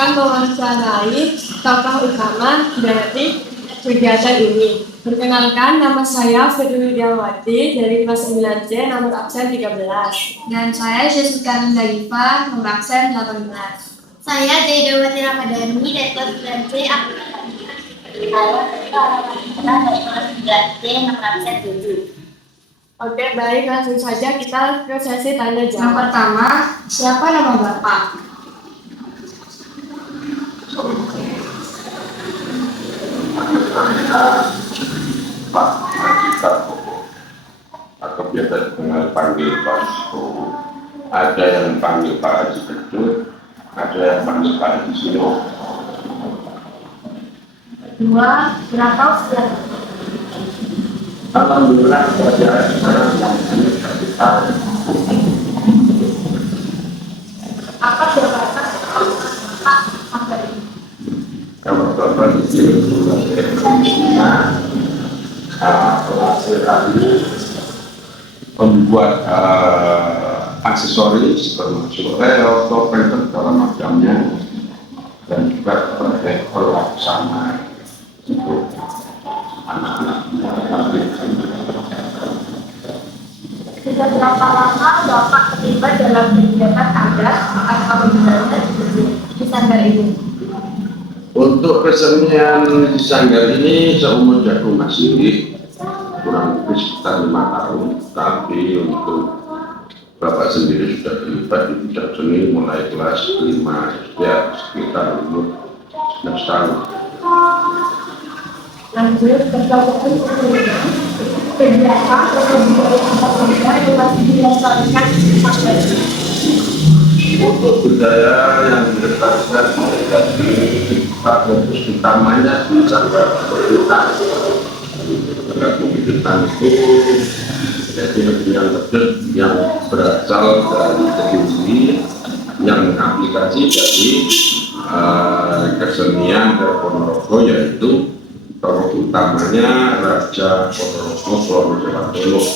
akan mewawancarai tokoh utama dari kegiatan ini. Perkenalkan, nama saya Firly Widiawati dari kelas 9C, nomor absen 13. Dan saya Jessica Nindaifa, nomor absen 18. Saya Jaidawati Ramadhani dari kelas 9C, nomor absen 7. Oke, baik, langsung saja kita ke sesi tanya Yang jawab. pertama, siapa nama Bapak? Pak Haji atau biasa dikenal panggil Pak Siko. Ada yang panggil Pak Haji Kedut, ada yang panggil Pak Haji Sino. Kedua, berapa usia? Alhamdulillah saya sekarang yang tahun. Apa jabatan Pak sampai ini? Kalau Bapak di sini membuat aksesoris termasuk rel, topeng, dan segala macamnya, dan juga dekor sama untuk anak-anak. Sudah berapa lama Bapak terlibat dalam kegiatan adat atau budaya di sanggar ini? Untuk kesenian di sanggar ini seumur jagung masih kurang lebih sekitar 5 tahun, tapi untuk Bapak sendiri sudah terlibat di bidang seni mulai kelas 5 SD sekitar umur 11 tahun. Lanjut ke kegiatan kegiatan atau budaya antar negara yang masih dilestarikan di sanggar ini. Untuk budaya yang dilestarikan dari fokus utamanya di sanggar kehidupan. Sanggar kehidupan itu jadi yang terjun yang berasal dari Kediri yang aplikasi dari kesenian dari Ponorogo, yaitu tokoh utamanya Raja Ponorogo Solo Jawa Tengah.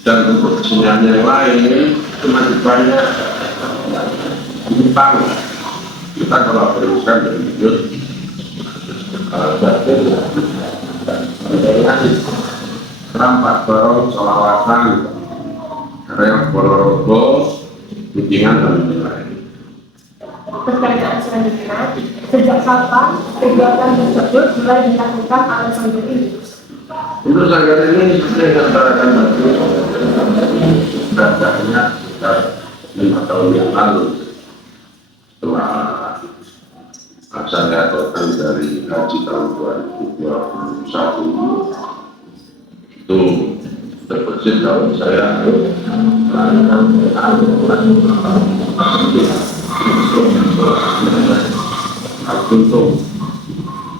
Dan untuk kesenian yang lain cuma banyak Jepang. Kita kalau beruskan dari video dari Rampak Barong, Solawatan, Reok Ponorogo, Kucingan, dan lain-lain. Pertanyaan selanjutnya, sejak kapan kegiatan tersebut mulai dilakukan oleh sanggar ini? Untuk sanggar ini seperti yang saya berdasarnya sekitar 5 tahun yang lalu, setelah saya datang dari haji tahun 2021 itu terbesit kalau saya untuk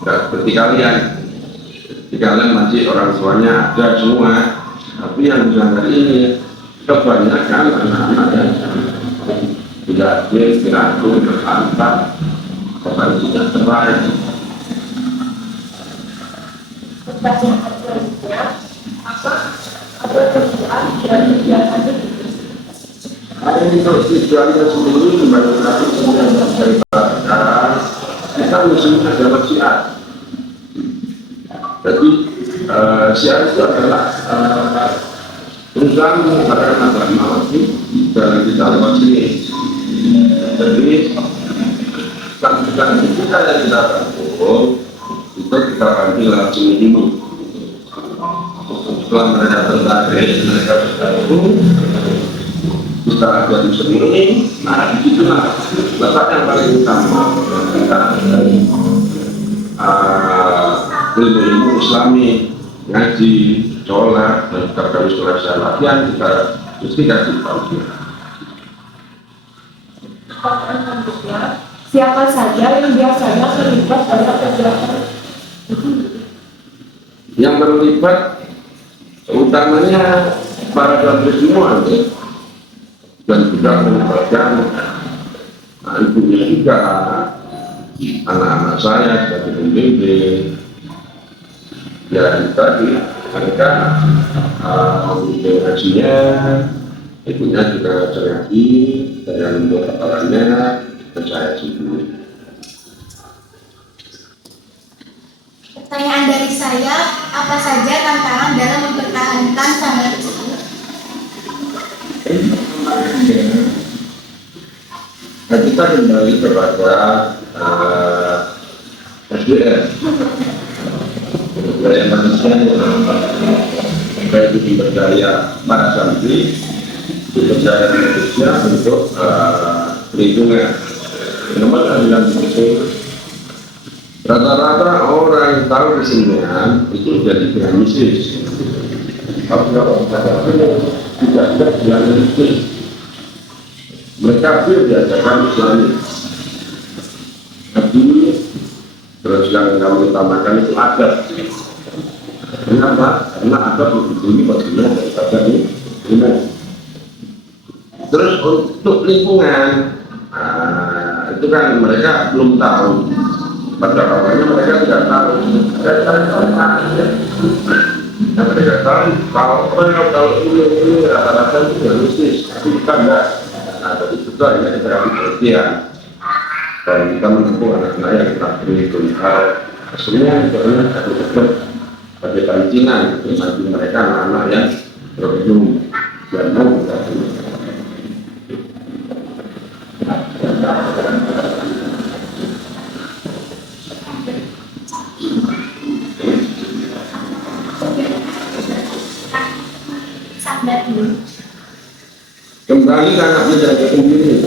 seperti kalian masih orang tuanya ada semua, tapi yang sanggar ini kebanyakan anak-anak yang tidak berperilaku berhantar bahkan tidak cerai. Pertanyaan selanjutnya, apa ada tujuan dari kegiatan ini? Untuk tujuannya sendiri membagi semua yang daripada kita musimnya adalah syiar. Jadi syiar itu adalah perusahaan menyebarkan agama dan kita lewat sini. Jadi bukan kita yang kita rangkul, itu kita panggil lewat sini dulu. Setelah mereka tertarik, mereka bergabung, kita ada di sini. Nah, di situ letak yang paling utama kita ilmu Islami, ngaji, sholat, dan juga kami selesai latihan kita mesti kasih tahu. Pertanyaan selanjutnya, siapa saja yang biasanya terlibat dalam kegiatan Yang terlibat utamanya para santri semua, dan juga melibatkan ibunya juga, anak-anak saya sebagai pembimbing. Ya tadi mereka membimbing hajinya, ibunya juga ngajar ngaji, saya membuat hafalannya, ke saya sendiri. Pertanyaan dari saya, apa saja tantangan dalam mempertahankan sanggar tersebut? Nah, kita kembali kepada SDM, daya manusia baik itu sumber daya para santri, sumber daya manusia untuk lingkungan. Nomor yang itu rata-rata orang tahu kesenian itu jadi pianis. Tapi kalau tidak ada pianis, mereka pun diajarkan Islami. Tapi terus yang kami utamakan itu adat. Kenapa? Karena adat lebih tinggi baginya daripada ilmu. Terus untuk lingkungan, itu kan mereka belum tahu. Pada awalnya mereka tidak tahu. Mereka tahu kalau ini rata-rata itu mistis, tapi kita enggak. Nah, dari itu hanya kita ambil pengertian dan kita menempuh anak-anak yang kita beri hal semua misalnya satu tetap pada pancingan nanti mereka anak-anak yang berujung dan mau kita beri. Kembali ke anak menjaga sendiri.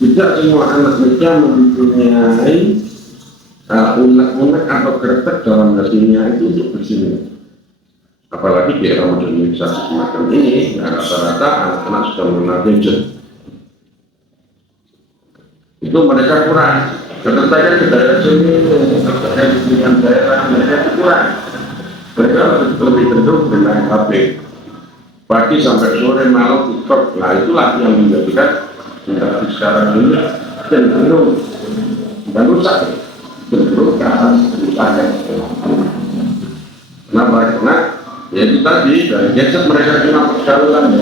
Tidak semua anak muda mempunyai unek-unek atau kretek dalam hatinya itu untuk bersini. Apalagi di era modernisasi semacam ini, rata-rata anak-anak sudah mengenal gadget. Itu mereka kurang. Ketertarikan ke daerah sini, ketertarikan dengan daerah mereka itu kurang. Mereka lebih cenderung dengan HP. Pagi sampai sore malam TikTok, nah itulah yang menjadikan generasi sekarang ini cenderung dan rusak, cenderung ke arah rusakan. Kenapa? Karena ya itu tadi dari gadget mereka cuma pergaulan,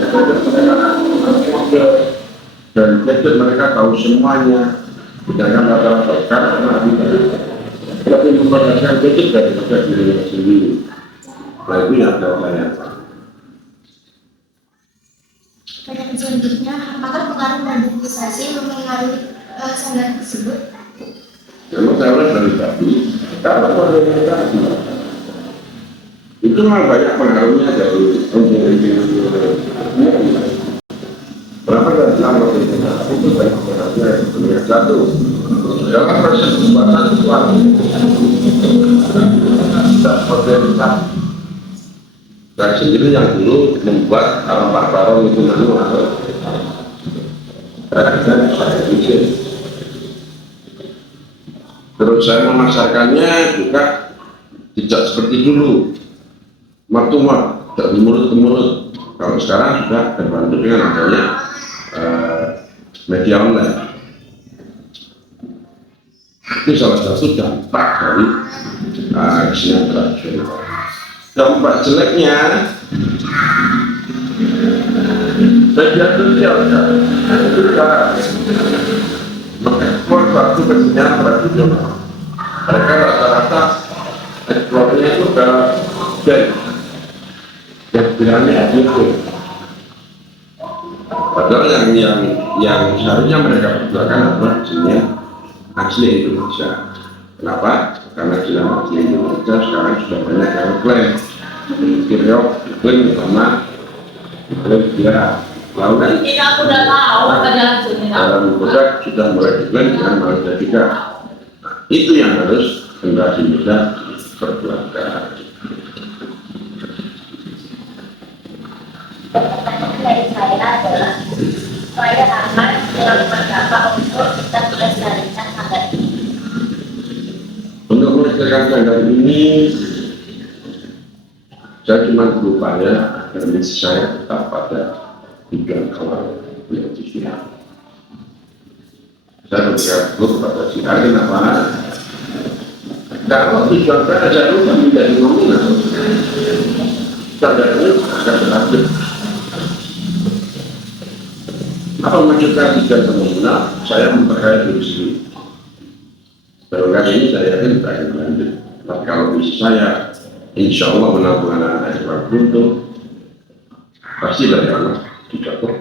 dari gadget mereka tahu semuanya, sedangkan rata-rata sekarang lebih memperhatikan gadget daripada diri sendiri. Nah itu yang ada saya. Pertanyaan selanjutnya, apakah pengaruh modernisasi mempengaruhi sanggar tersebut? Memang saya ulang dari tadi, kalau modernisasi itu memang banyak pengaruhnya dari berapa dari selama itu banyak pengaruhnya yang satu dalam proses pembuatan suatu modernisasi. Saya sendiri yang dulu membuat arah-arah itu nanu atau saya bikin. Terus saya memasarkannya juga tidak seperti dulu, mat dari mulut ke mulut. Kalau sekarang sudah terbantu dengan adanya media online. Itu salah satu dampak dari kesenian tradisional. Dampak jeleknya media sosial juga mengekspor suatu kesenian tradisional. Mereka rata-rata eksplornya itu ke band yang bilangnya itu. Padahal yang seharusnya mereka perjuangkan adalah kesenian asli Indonesia. Kenapa? Karena kesenian asli Indonesia sekarang sudah banyak yang klaim. Kiriok klaim sama klaim dia lautan. Ini aku udah tahu apa jalan sini. Dalam produk sudah mulai diklaim dengan Malaysia juga. Nah, itu yang harus generasi muda perjuangkan. Pertanyaan dari saya adalah supaya aman dalam berdampak untuk kita melestarikan sanggar ini. Untuk melestarikan sanggar ini, saya cuma berupaya agar misi saya tetap pada tujuan awal yaitu jihad. Saya bersyukur kepada jihad. Kenapa? Kalau tujuan saya adalah menjadi nominal, sanggar ini akan berlanjut. Apa melanjutkan tujuan pembangunan? Saya memperkaya diri sendiri. Baru kali ini saya yakin tidak akan berlanjut. Tapi kalau visi saya, insya Allah menabung anak-anak yang kurang beruntung, pasti dari anak dicapai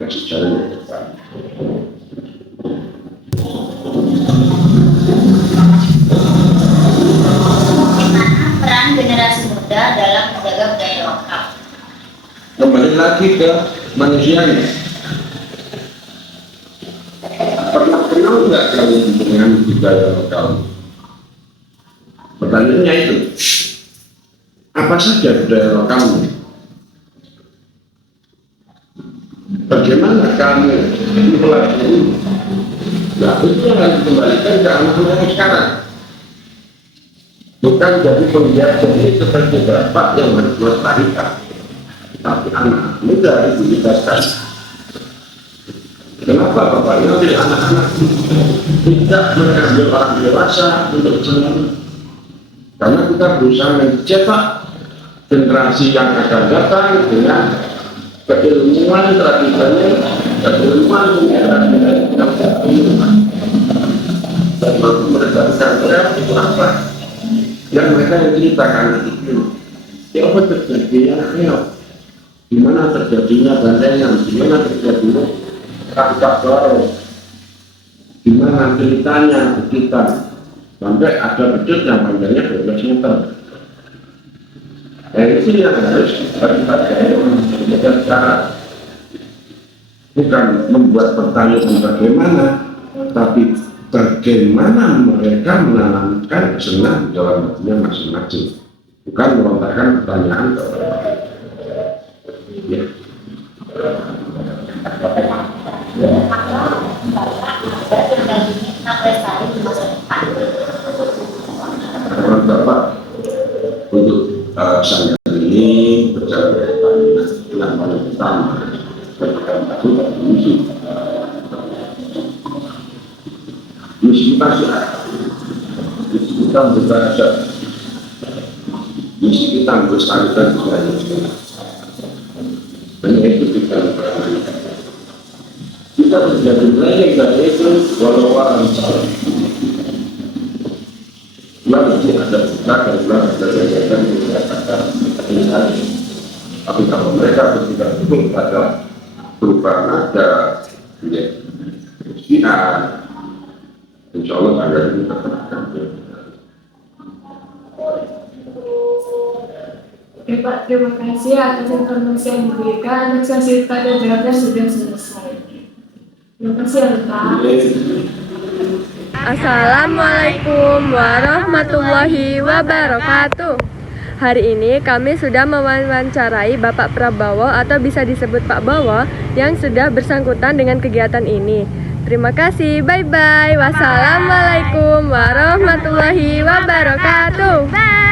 kasih jalan yang depan. Bagaimana peran generasi muda dalam menjaga budaya lokal? Kembali lagi ke manusianya. Pernah kenal nggak kalian dengan budaya lokal? Pertanyaannya itu, apa saja budaya lokalmu? Bagaimana kamu mempelajari? Nah, itu yang harus dikembalikan ke anak-anak yang sekarang. Bukan jadi penggiat seni seperti bapak yang harus melestarikan, tapi anak muda itu dibebaskan. Kenapa bapaknya tidak anak-anak tidak mengambil orang dewasa untuk seni? Karena kita berusaha mencetak generasi yang akan datang dengan keilmuan tradisional, keilmuan dan mampu mendapatkan kreatif apa yang mereka yang ceritakan itu. Ya apa terjadi yang real? Di mana terjadinya bandengan? Di mana terjadinya kakak baru? Di mana ceritanya begitu? Sampai ada beduk yang panjangnya 12 meter. Itu yang harus kita dengan cara bukan membuat pertanyaan bagaimana, tapi bagaimana mereka menanamkan senang dalam hatinya masing-masing, bukan melontarkan pertanyaan kepada ya. Bapak untuk sanggar ini berjalan dari yang paling pertama misi kita sudah misi kita berbahasa, misi kita melestarikan budaya dan itu kita menjadi belajar dari itu walau orang salah. Nanti ada belakang ada yang tapi kalau mereka berpikir itu ada perubahan ada kemiskinan, insya Allah agar kita terapkan. Pak, terima kasih atas informasi yang diberikan. Sesi tanya jawabnya sudah selesai. Terima kasih ya Pak. Assalamualaikum warahmatullahi wabarakatuh. Hari ini kami sudah mewawancarai Bapak Prabowo atau bisa disebut Pak Bowo yang sudah bersangkutan dengan kegiatan ini. Terima kasih, bye-bye. Wassalamualaikum warahmatullahi wabarakatuh. Bye.